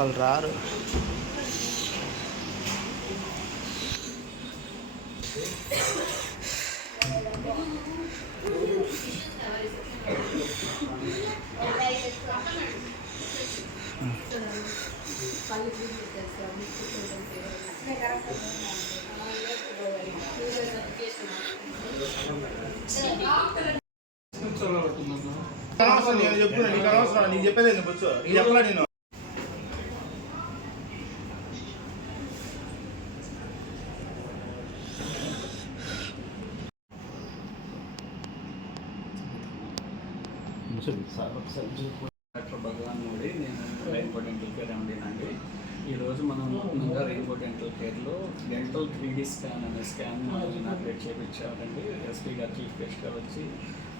వాళ్ళు రారు. నేను చెప్తున్నా, నీకు అనవసరం. నీకు చెప్పేది నీకు వచ్చు, నీకు చెప్పలా నేను. డాక్టర్ భగవాన్ మోడీ, నేను రెయిన్బో డెంటల్ కేర్ ఎండీనండి. ఈరోజు మనం ముందుగా రెయిన్బో డెంటల్ కేర్లో డెంటల్ 3D స్కాన్ అనే స్కాన్ మనం ఇనాగ్రేట్ చేయించారండి. ఎస్పీ గారు చీఫ్ గెస్ట్గా వచ్చి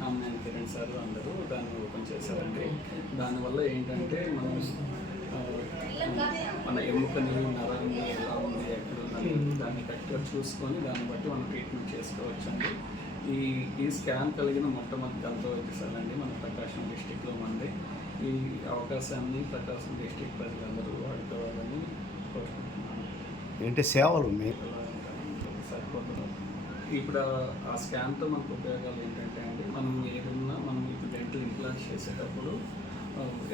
ఆమె కిరణ్ సార్ అందరూ దాన్ని ఓపెన్ చేశారండి. దానివల్ల ఏంటంటే మనం మన ఎముకని నరాన్ని ఎలా ఉంది, ఎక్కడ ఉన్నది దాన్ని కరెక్ట్గా చూసుకొని దాన్ని బట్టి మనం ట్రీట్మెంట్ చేసుకోవచ్చండి. ఈ స్కాన్ కలిగిన మొట్టమొదటి దంత వైద్యశాలండి మన ప్రకాశం డిస్టిక్లో ఉంది. ఈ అవకాశాన్ని ప్రకాశం డిస్టిక్ ప్రజలందరూ వాడుకోవాలని కోరుకుంటున్నాను. ఏంటి సేవలు సరిపోతుంది. ఇప్పుడు ఆ స్కాన్తో మనకు ఉపయోగాలు ఏంటంటే అండి, మనం ఏదన్నా మనం ఇప్పుడు డెంటల్ ఇంప్లాంట్స్ చేసేటప్పుడు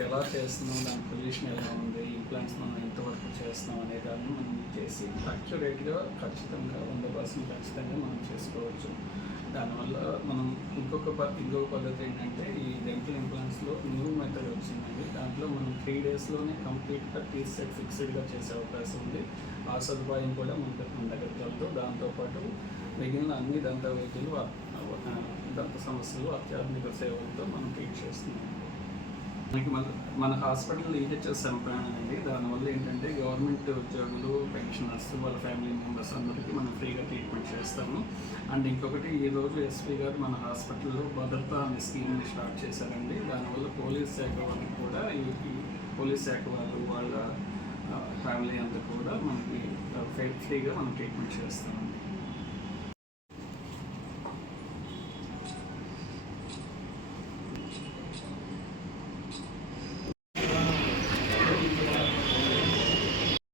ఎలా చేస్తున్నాం, దాని పొజిషన్ ఎలా ఉంది, ఇంప్లాంట్స్ మనం ఎంతవరకు చేస్తున్నాం అనే దాన్ని మనం చేసి యాక్యురేట్గా ఖచ్చితంగా 100% ఖచ్చితంగా మనం చేసుకోవచ్చు. దానివల్ల మనం ఇంకొక పద్ధతి ఏంటంటే, ఈ డెంటల్ ఇంప్లాంట్స్లో న్యూ మెథడ్ వచ్చిందండి. దాంట్లో మనం 3 daysలోనే కంప్లీట్గా టీత్ సెట్ ఫిక్స్డ్గా చేసే అవకాశం ఉంది. ఆ సదుపాయం కూడా మన దగ్గర కలదు. దాంతోపాటు మిగిలిన అన్ని దంత వైద్యులు దంత సమస్యలు అత్యాధునిక సేవలతో మనం ట్రీట్ చేస్తున్నాం. మనకి మన హాస్పిటల్ ఈహెచ్ఎస్ ప్లాన్ అండి. దానివల్ల ఏంటంటే గవర్నమెంట్ ఉద్యోగులు, పెన్షనర్స్, వాళ్ళ ఫ్యామిలీ మెంబర్స్ అందరికీ మనం ఫ్రీగా ట్రీట్మెంట్ చేస్తాము. అండ్ ఇంకొకటి, ఈరోజు ఎస్పీ గారు మన హాస్పిటల్లో భద్రత అనే స్కీమ్ని స్టార్ట్ చేశారండి. దానివల్ల పోలీస్ శాఖ వాళ్ళకి కూడా ఈ పోలీస్ శాఖ వాళ్ళు వాళ్ళ ఫ్యామిలీ అంతా కూడా మనకి ఫ్రీగా మనం ట్రీట్మెంట్ చేస్తామండి.